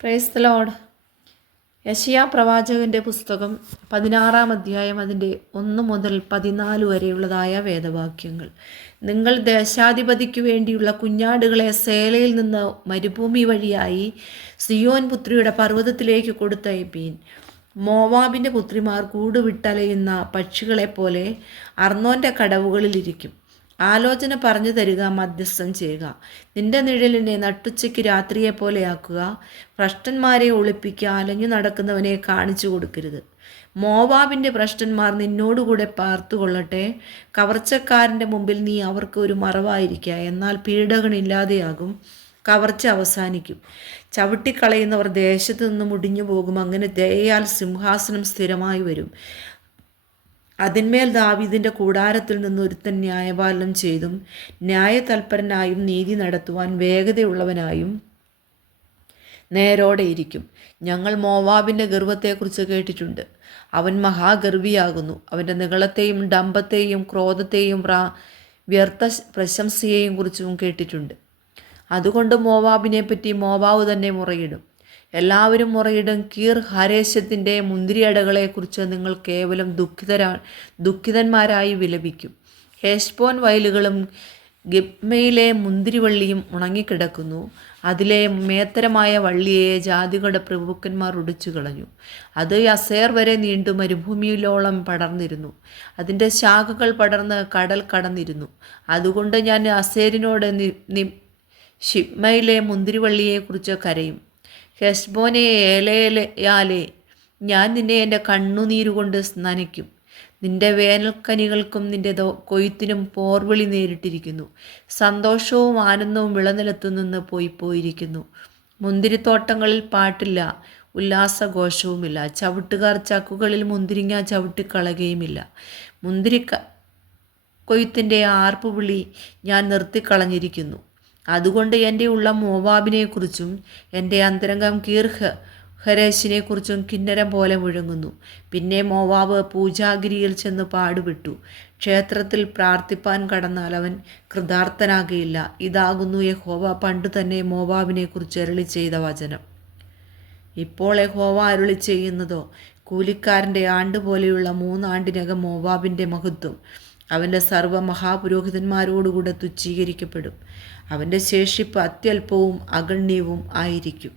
Praise the Lord. യെശയ്യാ പ്രവാചകൻ്റെ പുസ്തകം 16-ാം അധ്യായം അതിൻ്റെ 1 മുതൽ 14 വരെയുള്ളതായ വേദവാക്യങ്ങൾ. നിങ്ങൾ ദേശാധിപതിക്കു വേണ്ടിയുള്ള കുഞ്ഞാടുകളെ സേലയിൽ നിന്ന് മരുഭൂമി വഴിയായി സിയോൻ പുത്രിയുടെ പർവ്വതത്തിലേക്ക് കൊടുത്തയപ്പീൻ. മോവാബിൻ്റെ പുത്രിമാർ കൂടുവിട്ടലയുന്ന പക്ഷികളെപ്പോലെ അർന്നോൻ്റെ കടവുകളിലിരിക്കും. ആലോചന പറഞ്ഞു തരിക, മധ്യസ്ഥം ചെയ്യുക. നിന്റെ നിഴലിനെ നട്ടുച്ചയ്ക്ക് രാത്രിയെപ്പോലെയാക്കുക. ഭ്രഷ്ടന്മാരെ ഒളിപ്പിക്കുക, അലഞ്ഞു നടക്കുന്നവനെ കാണിച്ചു കൊടുക്കരുത്. മോവാബിൻ്റെ ഭ്രഷ്ടന്മാർ നിന്നോടുകൂടെ പാർത്തുകൊള്ളട്ടെ. കവർച്ചക്കാരൻ്റെ മുമ്പിൽ നീ അവർക്ക് ഒരു മറവായിരിക്കുക. എന്നാൽ പീഡകനില്ലാതെയാകും, കവർച്ച അവസാനിക്കും. ചവിട്ടിക്കളയുന്നവർ ദേശത്തു നിന്ന് മുടിഞ്ഞു പോകും. അങ്ങനെ ദയയാൽ സിംഹാസനം സ്ഥിരമായി വരും. അതിന്മേൽ ദാവീദിൻ്റെ കൂടാരത്തിൽ നിന്ന് ഒരുത്തൻ ന്യായപാലനം ചെയ്തും ന്യായതൽപരനായും നീതി നടത്തുവാൻ വേഗതയുള്ളവനായും നേരോടെ ഇരിക്കും. ഞങ്ങൾ മോവാബിൻ്റെ ഗർവത്തെക്കുറിച്ച് കേട്ടിട്ടുണ്ട്. അവൻ മഹാഗർവിയാകുന്നു. അവൻ്റെ നിഗളത്തെയും ഡംഭത്തെയും ക്രോധത്തെയും വ്യർത്ഥ പ്രശംസയെയും കുറിച്ചും കേട്ടിട്ടുണ്ട്. അതുകൊണ്ട് മോവാബിനെപ്പറ്റി മോവാബ് തന്നെ മുറയിടും. എല്ലാവരും മുറയിടും. കീർ ഹരേശത്തിൻ്റെ മുന്തിരിയടകളെക്കുറിച്ച് നിങ്ങൾ കേവലം ദുഃഖിതന്മാരായി വിലപിക്കും. ഹെശ്ബോൻ വയലുകളും ഗിബ്മയിലെ മുന്തിരിവള്ളിയും ഉണങ്ങിക്കിടക്കുന്നു. അതിലെ മേത്തരമായ വള്ളിയെ ജാതികളുടെ പ്രഭുക്കന്മാർ ഒടിച്ചു കളഞ്ഞു. അത് യസേർ വരെ നീണ്ടു മരുഭൂമിയിലോളം പടർന്നിരുന്നു. അതിൻ്റെ ശാഖകൾ പടർന്ന് കടൽ കടന്നിരുന്നു. അതുകൊണ്ട് ഞാൻ അസേരിനോട് ഷിബ്മയിലെ മുന്തിരിവള്ളിയെക്കുറിച്ച് കരയും. ഹെശ്ബോനെ, ഏലയാലേ, ഞാൻ നിന്നെ എൻ്റെ കണ്ണുനീരുകൊണ്ട് നനയ്ക്കും. നിന്റെ വേനൽക്കനികൾക്കും നിന്റെ കൊയ്ത്തിനും പോർവിളി നേരിട്ടിരിക്കുന്നു. സന്തോഷവും ആനന്ദവും വിളനിലത്തു നിന്ന് പോയിരിക്കുന്നു. മുന്തിരിത്തോട്ടങ്ങളിൽ പാട്ടില്ല, ഉല്ലാസഘോഷവുമില്ല. ചവിട്ടുകാർ ചക്കുകളിൽ മുന്തിരിങ്ങ ചവിട്ടിക്കളയുകയുമില്ല. മുന്തിരി കൊയ്ത്തിൻ്റെ ആർപ്പുവിളി ഞാൻ നിർത്തിക്കളഞ്ഞിരിക്കുന്നു. അതുകൊണ്ട് എൻ്റെ ഉള്ളം മോവാബിനെക്കുറിച്ചും എൻ്റെ അന്തരംഗം കീർ ഹരേശിനെക്കുറിച്ചും കിന്നരം പോലെ മുഴങ്ങുന്നു. പിന്നെ മോവാബ് പൂജാഗിരിയിൽ ചെന്ന് പാടുപെട്ടു. ക്ഷേത്രത്തിൽ പ്രാർത്ഥിപ്പാൻ കടന്നാൽ അവൻ കൃതാർത്ഥനാകുകയില്ല. ഇതാകുന്നു യഹോവ പണ്ടു തന്നെ മോവാബിനെക്കുറിച്ച് അരുളി ചെയ്ത വചനം. ഇപ്പോൾ യഹോവ അരുളി ചെയ്യുന്നതോ, കൂലിക്കാരൻ്റെ ആണ്ട് പോലെയുള്ള 3 ആണ്ടിനകം മോവാബിൻ്റെ മഹത്വം അവൻ്റെ സർവ്വ മഹാപുരോഹിതന്മാരോടുകൂടെ തുച്ഛീകരിക്കപ്പെടും. അവൻ്റെ ശേഷിപ്പ് അത്യല്പവും അഗണ്യവും ആയിരിക്കും.